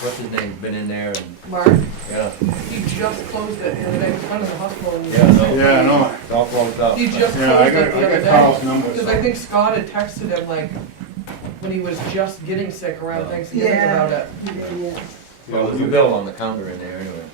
what's his name's been in there and, Mark, yeah, he just closed it the other day, he was found in the hospital. And Yeah, no. Yeah, I know. it's all closed up. He just Yeah, I closed it the other got Carl's day. number. Because I think Scott had texted him like, when he was just getting sick around Oh. Thanksgiving Yeah. about it. Yeah. Well, there's a bill on the counter in there anyway.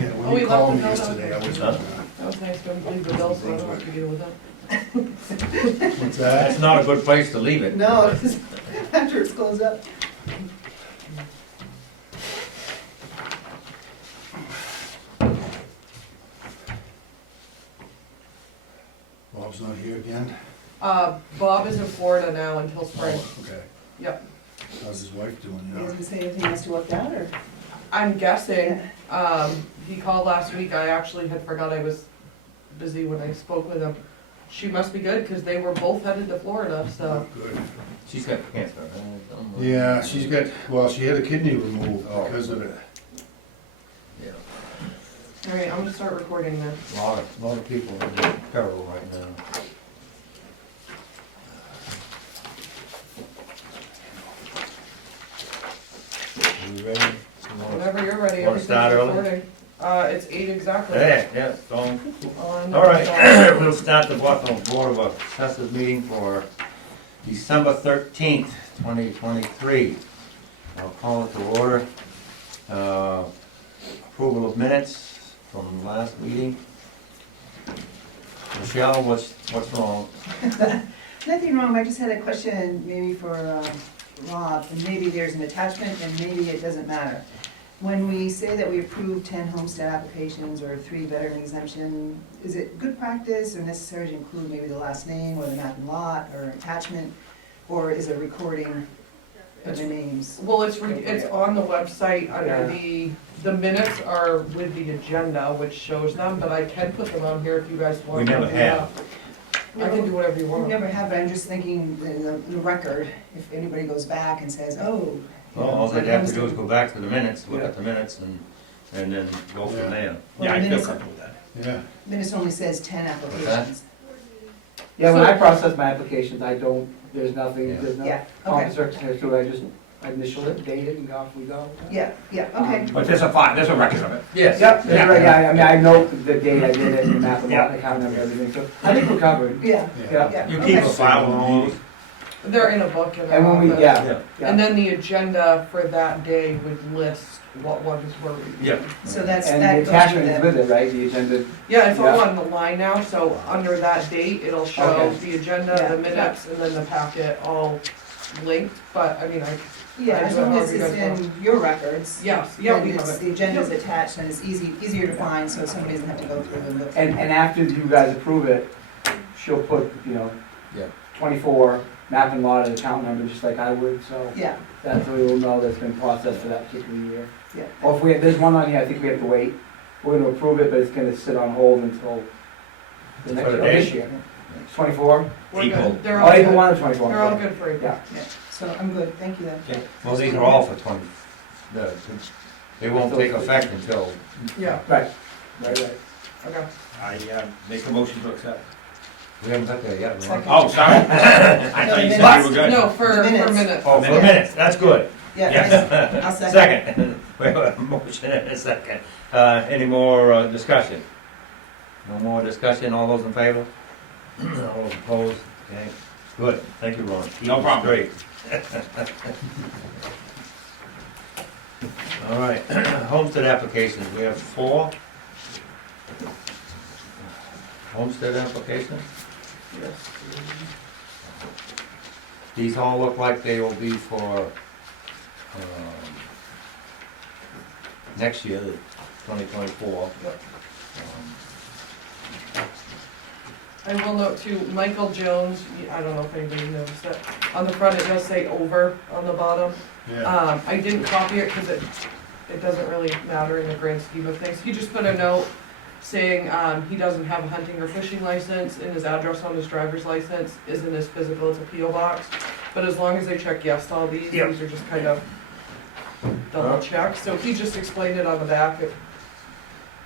Yeah, Oh, when he you left called a me note out yesterday, I there. was, That was nice, don't leave the bill, so I don't have to deal with that. what's That's that? not a good place to leave it. No, after it's closed up. Bob's not here again? Bob is in Florida now until spring. Oh, okay. Yep. How's his wife doing, He you know? doesn't say anything else to work out, or? I'm guessing, he called last week, I actually had forgot I was busy when I spoke with him. She must be good, cause they were both headed to Florida, so. Good. She's got cancer, huh? Yeah, she's got, well, she had a kidney removed Oh. because of it. Yeah. Alright, I'm gonna start recording then. A lot of people are in peril right now. Are you ready? Whenever you're ready, Wanna start everything's early? recording. It's 8 exactly. Yeah, so, On- all right, we'll start the Bethel Board of Assessors meeting for December 13th, 2023. I'll call it to order. Approval of minutes from last meeting. Michelle, what's wrong? Nothing wrong, I just had a question maybe for Rob, and maybe there's an attachment and maybe it doesn't matter. When we say that we approve 10 homestead applications or 3 veteran exemption, is it good practice or necessary to include maybe the last name or the map and lot or attachment? Or is it recording of the names? Well, it's on the website under the minutes are with the agenda, which shows them, but I can put them on here if you guys want. We never to. have. I can do whatever you We want. never have, but I'm just thinking in the record, if anybody goes back and says, oh. Well, all they'd have to do is go back to the minutes, look at the minutes and then go Yeah. from there. Well, Yeah, I the feel minutes- comfortable with that. Yeah. Minutes only says 10 applications. Yeah, when So- I process my applications, I don't, there's nothing, Yeah. there's no Yeah, pomp okay, and circumstance to it, I just initial it, date it, and off we go. yeah, okay. But there's a file, there's a record of it. Yes. Yep, yeah, I mean, I know the date I did it, and the map, and Yeah. the account number, everything, so I think we're covered. Yeah, Yeah. yeah. You okay. keep a file on all those? They're in a book in And our when we, office. yeah, And yeah, then the agenda for that day would list what ones were reviewed. Yeah. So that's, and that the goes attachment is with with it, right, the agenda, Yeah, it's all Yeah. on the line now, so under that date, it'll show Okay. the agenda, Yeah. the minutes, and then the packet all linked, but I mean, yeah, as long as it's in your records. yes, yeah, then we have it's- it. The agenda's attached and it's easier to find, so somebody doesn't have to go through and look. and after you guys approve it, she'll put, Yeah. 24, map and lot and account number, just like I would, so. Yeah, That's so we'll know that's been processed for that particular year. yeah. Or if there's one on here, I think we have to wait. We're gonna approve it, but it's gonna sit on hold until the next, For the this date? year. 24? We're April. good, they're Oh, all April good, 1 or 24? they're all good for April. Yeah. So I'm good, thank you then. Okay. Well, these are all for 20, they won't take effect until, Yeah, Right, right. okay. I make a motion to accept. we haven't got there yet, right? Second. Oh, sorry. I thought you said you were good. No, for Minutes. minutes. Oh, for minutes, that's good. Yeah, Yes. I'll second. Second. We have a motion and a second. Any more discussion? No more discussion, all those in favor? All those opposed? Okay, good, thank you, Ron. No problem. Great. All right, homestead applications, we have 4. Homestead applications. Yes. These all look like they will be for next year, 2024. Yep. I will note too, Michael Jones, I don't know if anybody noticed it, on the front it does say over on the bottom. Yeah. I didn't copy it because it doesn't really matter in the grand scheme of things. He just put a note saying he doesn't have a hunting or fishing license and his address on his driver's license isn't as physical as a P.O. box. But as long as they check yes to all these, Yep. these are just kind of double checked. So he just explained it on the back.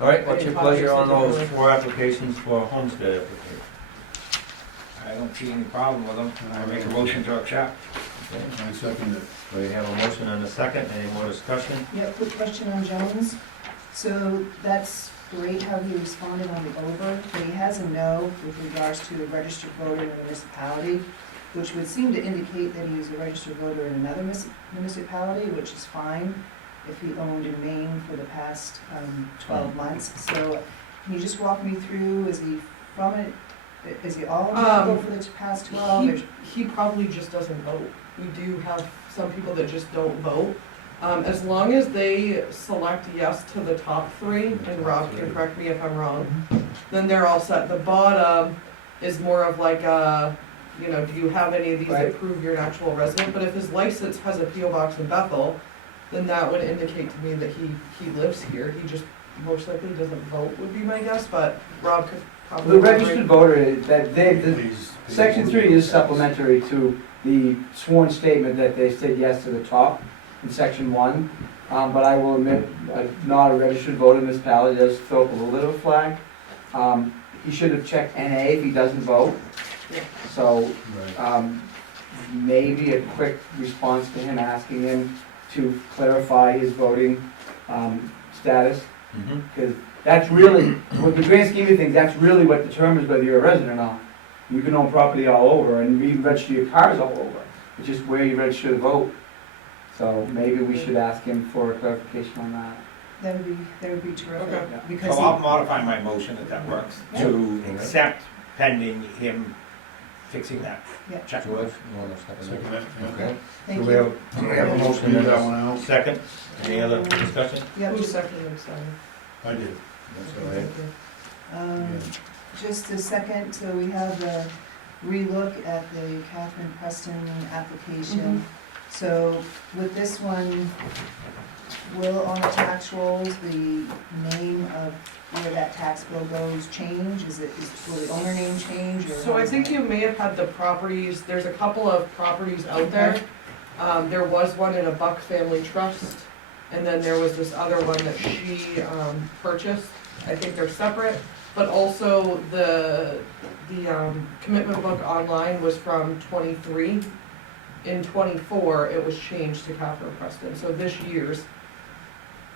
All right, what's your pleasure on those 4 applications for homestead applications? I don't see any problem with them. I make a motion to accept. I second it. We have a motion and a second, any more discussion? Yeah, quick question on Jones. So that's great how he responded on the over, but he has a no with regards to a registered voter in a municipality, which would seem to indicate that he was a registered voter in another municipality, which is fine if he owned in Maine for the past 12 months. So can you just walk me through, is he from it, is he all vote for the past 12? He probably just doesn't vote. We do have some people that just don't vote. As long as they select yes to the top three, and Rob can correct me if I'm wrong, then they're all set. The bottom is more of like a, you know, do you have any of these that Right. prove you're an actual resident? But if his license has a PO box in Bethel, then that would indicate to me that he lives here. He just most likely doesn't vote, would be my guess, but Rob could probably. The registered voter, that Please. Section 3 is supplementary to the sworn statement that they said yes to the top in Section 1. But I will admit, I'm not a registered voter in this municipality, does throw up a little bit of a flag. He should have checked NA if he doesn't vote. Yeah. So Right. maybe a quick response to him, asking him to clarify his voting status. Mm-hmm. Because that's really, with the grand scheme of things, that's really what determines whether you're a resident or not. You can own property all over and even register your cars all over. It's just where you register to vote. So maybe we should ask him for a clarification on that. That would be terrific. Okay. Because So I'll modify my motion if that works, to Yeah. accept pending him fixing that. Yeah. Check. George, you want to second Second that? it, yeah. Okay. So Thank we you. have a motion Leave and that one a out. second, any other discussion? Yeah, Who just, seconded, sorry? I did. That's all right. just a second, so we have the relook at the Catherine Preston application. So with this one, will on the tax rolls, the name of where that tax bill goes change? Will the owner name change or? So I think you may have had the properties, there's a couple of properties out there. There was one in a Buck Family Trust, and then there was this other one that she purchased. I think they're separate, but also the commitment book online was from '23. In '24, it was changed to Catherine Preston, so this year's,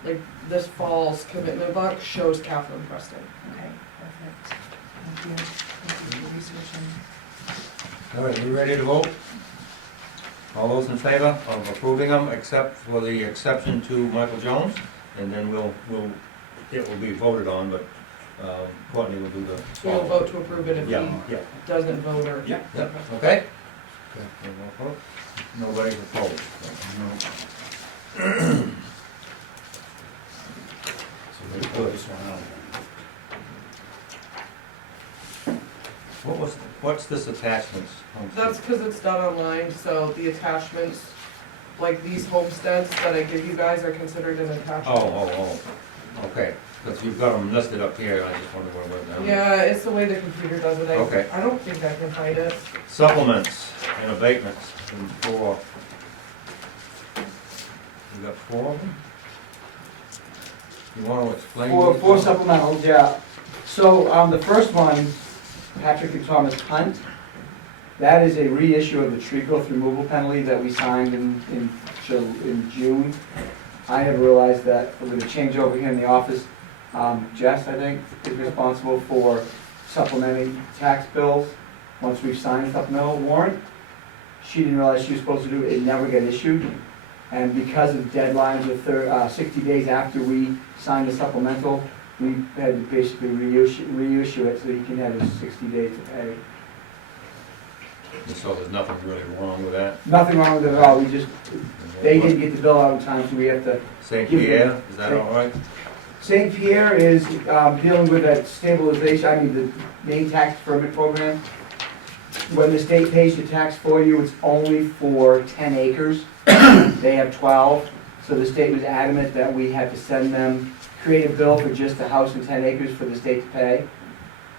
like this fall's commitment book shows Catherine Preston. Okay, perfect. Thank you. Thank you for researching. All right, you ready to vote? All those in favor of approving them, except for the exception to Michael Jones? And then it will be voted on, but Courtney will do the. So you'll vote to approve it if he Yeah, yeah, doesn't vote or. Yeah. yeah, okay? Okay. Nobody's opposed. No. So we pull this one out. What's this attachments? That's because it's done online, so the attachments, like these homesteads that I give you guys are considered an attachment. Okay, because you've got them listed up here, I just wonder where they're. Yeah, it's the way the computer does it. Okay. I don't think I can hide it. Supplements and abatements, and 4. You got 4 of them? You want to explain? Four these? supplementals, yeah. So, the first one, Patrick and Thomas Hunt, that is a reissue of the tree growth removal penalty that we signed in June. I have realized that with a change over here in the office, Jess, I think, is responsible for supplementing tax bills once we've signed a supplemental warrant. She didn't realize she was supposed to do it, it never got issued. And because of deadlines of 60 days after we signed the supplemental, we had to basically reissue it so he can have his 60 days to pay. So there's nothing really wrong with that? Nothing wrong with it at all, we just, they didn't get the bill out in time, so we have to. St. Pierre, is that all right? St. Pierre is dealing with that stabilization, the main tax permit program. When the state pays your tax for you, it's only for 10 acres. They have 12, so the state was adamant that we had to send them, create a bill for just a house and 10 acres for the state to pay.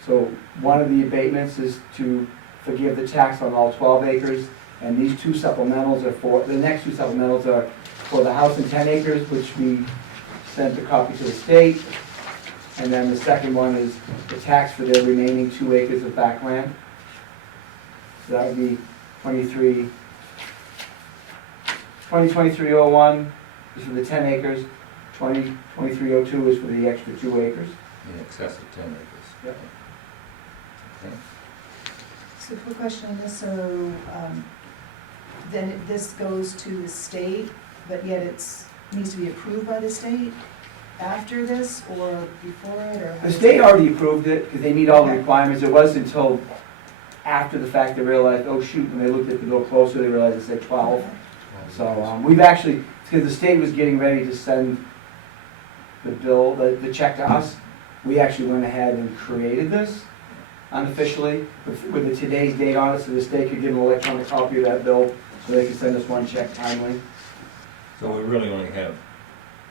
So one of the abatements is to forgive the tax on all 12 acres, and these two supplementals are for, the next two supplementals are for the house and 10 acres, which we sent a copy to the state. And then the second one is the tax for their remaining 2 acres of backland. So that would be 23, 2023-01 is for the 10 acres, 2023-02 is for the extra 2 acres. In excess of 10 acres. Yep. Okay. So quick question on this, so, this goes to the state, but yet needs to be approved by the state after this or before it, or? how The does state it- already approved it, because they meet all the Okay. requirements. It wasn't until after the fact they realized, oh shoot, when they looked at the bill closer, they realized it said 12. So, we've actually, because the state was getting ready to send the bill, the check to us, we actually went ahead and created this unofficially with today's date on it, so the state could give an electronic copy of that bill, so they could send us one check timely. So we really only have,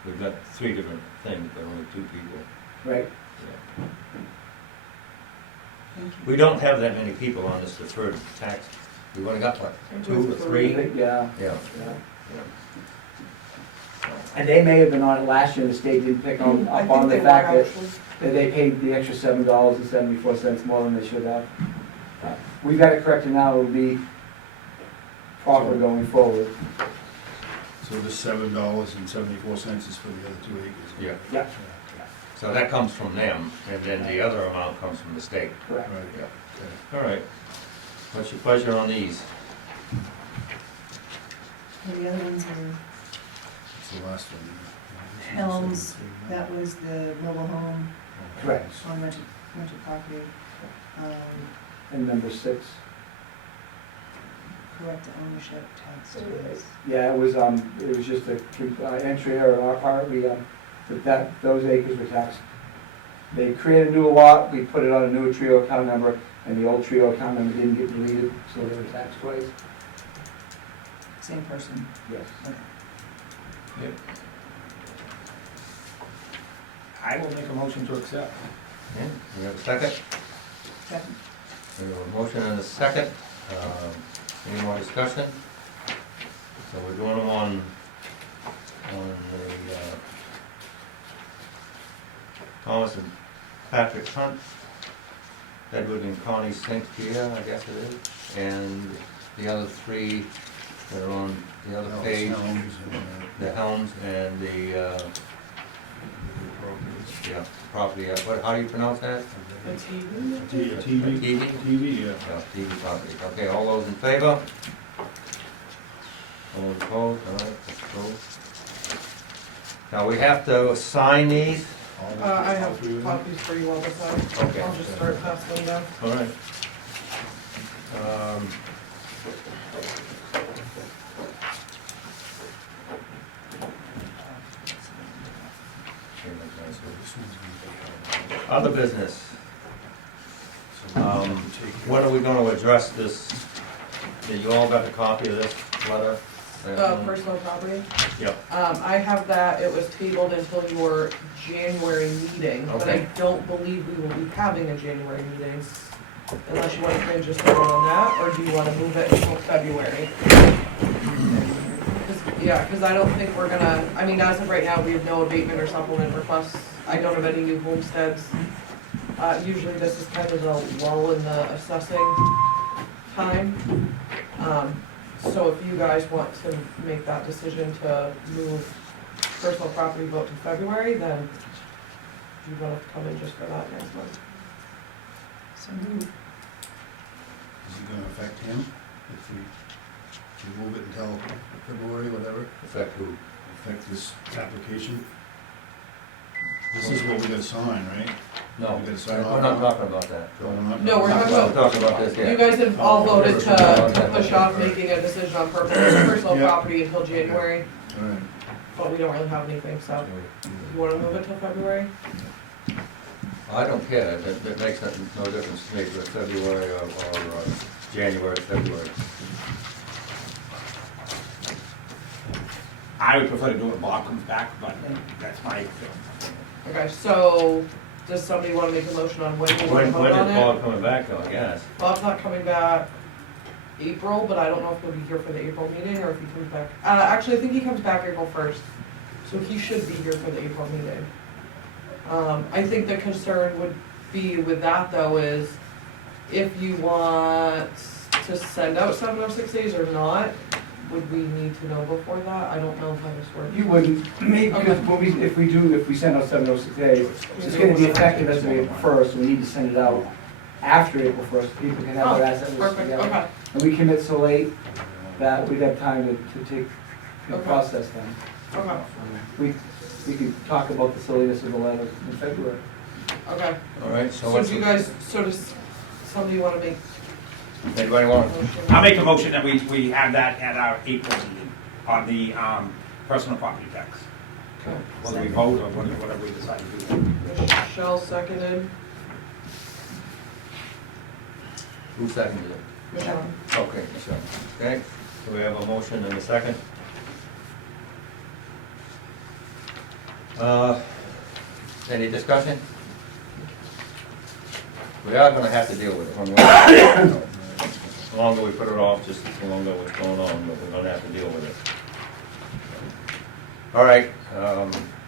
we've got 3 different things, but only 2 people. Right. Yeah. Thank you. We don't have that many people on this deferred tax. We've only got what, 2 or 3? Yeah. Yeah. Yeah. Yeah. And they may have been on it last year, and the state didn't pick I up think on they the were fact that actually. they paid the extra $7.74 more than they should have. We've got it corrected now, it'll be proper going forward. So this $7.74 is for the other 2 acres? Yeah. Yeah, So that comes from them, and then the other amount comes from the state. correct. Right, Yeah. okay. All right. What's your pleasure on these? And the other ones are It's the last one. Helms, that was the mobile home Correct. on rented property. And number 6, Correct ownership tax totals. yeah, it was just a entry or those acres were taxed. They created a new lot, we put it on a new trio account number, and the old trio account number didn't get deleted, so they were taxed twice. Same person. Yes. Yep. I will make a motion to accept. Okay, we have a second? Second. We have a motion and a second. Any more discussion? So we're doing them on the Thomas and Patrick Hunt, Edward and Connie St. Pierre, I guess it is, and the other 3 that are on the other page, Helms and, the Helms and the, yeah, property, how do you pronounce that? The TV. TV, TV? TV, yeah. Yeah, TV property. Okay, all those in favor? All those opposed? All right, let's go. Now, we have to sign these. I have copies for you all to sign. Okay. I'll just start passing them down. All right. Other business. When are we gonna address this? You all got a copy of this letter? Personal property. Yep. I have that, it was tabled until your January meeting, but I Okay. don't believe we will be having a January meeting. Unless you wanna change this over on that, or do you wanna move it until February? Cause I don't think we're gonna, I mean, as of right now, we have no abatement or supplement requests. I don't have any new homesteads. Usually this is kind of the lull in the assessing time. So if you guys want to make that decision to move personal property vote to February, then you want to come in just for that next month. So moved. Is it gonna affect him if we move it until February, whatever? Affect who? Affect this application? This is what we gotta sign, right? No, We gotta sign off we're not on? talking about that. No, we're not We're talking about this, yeah. You guys have all voted to push off making a decision on personal Yeah. property until January, All right. but we don't really have anything, so you want to move it till February? I don't care, that makes no difference to me, if it's February or January, February. I would prefer to do it when Bob comes back, but that's my feeling. Okay, so does somebody want to make a motion on when we want to When vote on is it? Bob coming back though, I guess? Bob's not coming back April, but I don't know if he'll be here for the April meeting or if he comes back. Actually, I think he comes back April 1st, so he should be here for the April meeting. I think the concern would be with that though is if you want to send out 706 days or not, would we need to know before that? I don't know how this works. You wouldn't, maybe, because if we send out 706A, it's gonna be effective as of April 1st, we need to send it out after April 1st, people can have their asset list Perfect, together. okay, And we commit so late that we'd have time to take the Okay. process then. okay, We could talk about the silliness of the letter in February. okay. All right, so So what's, do you guys, sort of, somebody wanna make anybody want, a motion? I'll make a motion that we have that at our April meeting on the, personal property tax. Okay. Whether we vote or whatever we decide to do. Michelle seconded, who seconded it? Michelle. Okay, Michelle. Okay, so we have a motion and a second. Any discussion? We are gonna have to deal with it one way. The longer we put it off, just the longer what's going on, but we're gonna have to deal with it. All right,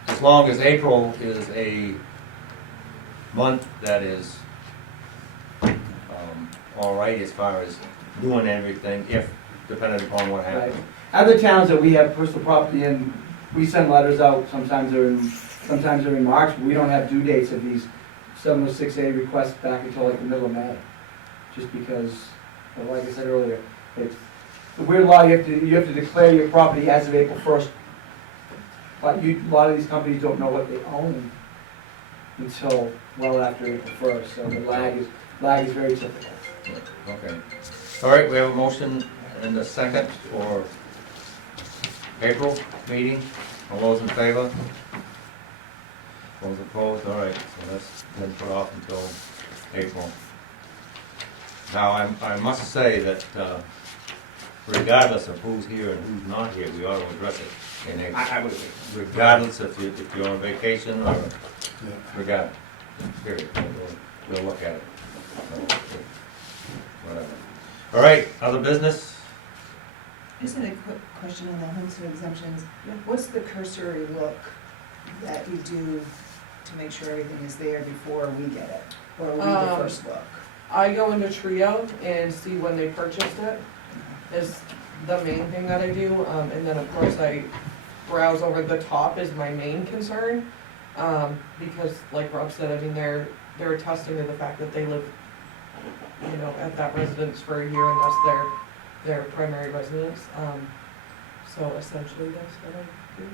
as long as April is a month that is all right as far as doing everything, if, depending upon what Right. happens. Other towns that we have personal property in, we send letters out, sometimes they're in March, but we don't have due dates of these 706A requests back until like the middle of May. Just because, well, like I said earlier, it's, the weird law, you have to declare your property as of April 1st. But a lot of these companies don't know what they own until well after April 1st, so the lag is very typical. Okay. All right, we have a motion and a second for April meeting. All those in favor? Those opposed? All right, so that's been put off until April. Now, I must say that regardless of who's here and who's not here, we ought to address it in April. I would agree. Regardless if you're on vacation or Yeah. regardless, period. We'll look at it. Whatever. All right, other business? Just had a quick question on the homestead exemptions. What's the cursory look that you do to make sure everything is there before we get it? Or we the first look? I go into Trio and see when they purchased it, is the main thing that I do, and then of course I browse over the top is my main concern. Because like Rob said, I mean, they're attesting to the fact that they live, you know, at that residence for a year and that's their primary residence. So essentially that's what I do.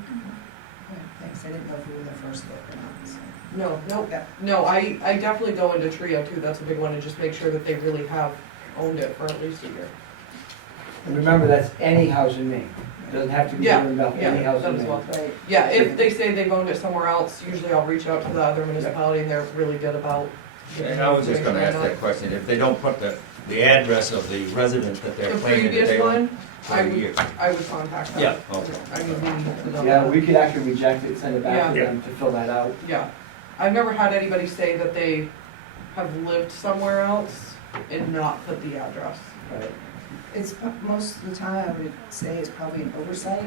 Okay, thanks, I didn't know if we were the first look or not, so. No, no, I definitely go into Trio too, that's a big one, and just make sure that they really have owned it for at least a year. And remember, that's any house in Maine. It doesn't have to be Yeah, here in Bethel, any yeah, house that in as Maine. well. Right, Yeah, if they say they've owned it somewhere else, usually I'll reach out to the other municipality and they're really good about. giving And I was just gonna ask information that question, if they don't put the address of the resident that they're The claiming that previous they own one, for I a would, year. I would contact them. Yeah, okay. I mean, we need to know Yeah, that. we could actually reject it, send it back to Yeah. them to fill that out. Yeah, I've never had anybody say that they have lived somewhere else and not put the address. Right. it's, most of the time, I would say it's probably an oversight,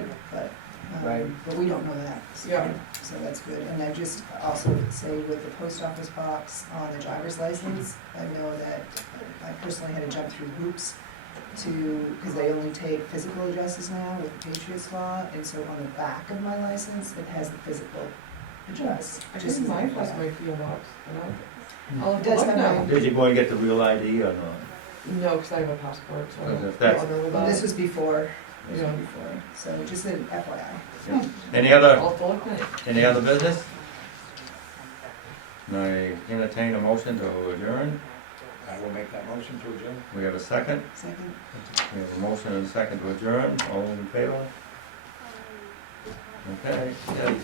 Right. but we don't know that. So- Yeah. So that's good, and I just also would say with the post office box on the driver's license, I know that I personally had to jump through hoops because they only take physical addresses now with the Patriots law, and so on the back of my license, it has the physical address. I just think as mine an has FYI. my PO box. I'll have It to does look have now. mine. Did you go and get the real ID or not? No, because I have a passport, so I Because don't if that's- bother with Well, this that. was before, Yeah. so just an FYI. Any other, I'll have to look now. any other business? Can I entertain a motion to adjourn? I will make that motion to adjourn. We have a second? Second? We have a motion and a second to adjourn, all in favor? Okay, yeah.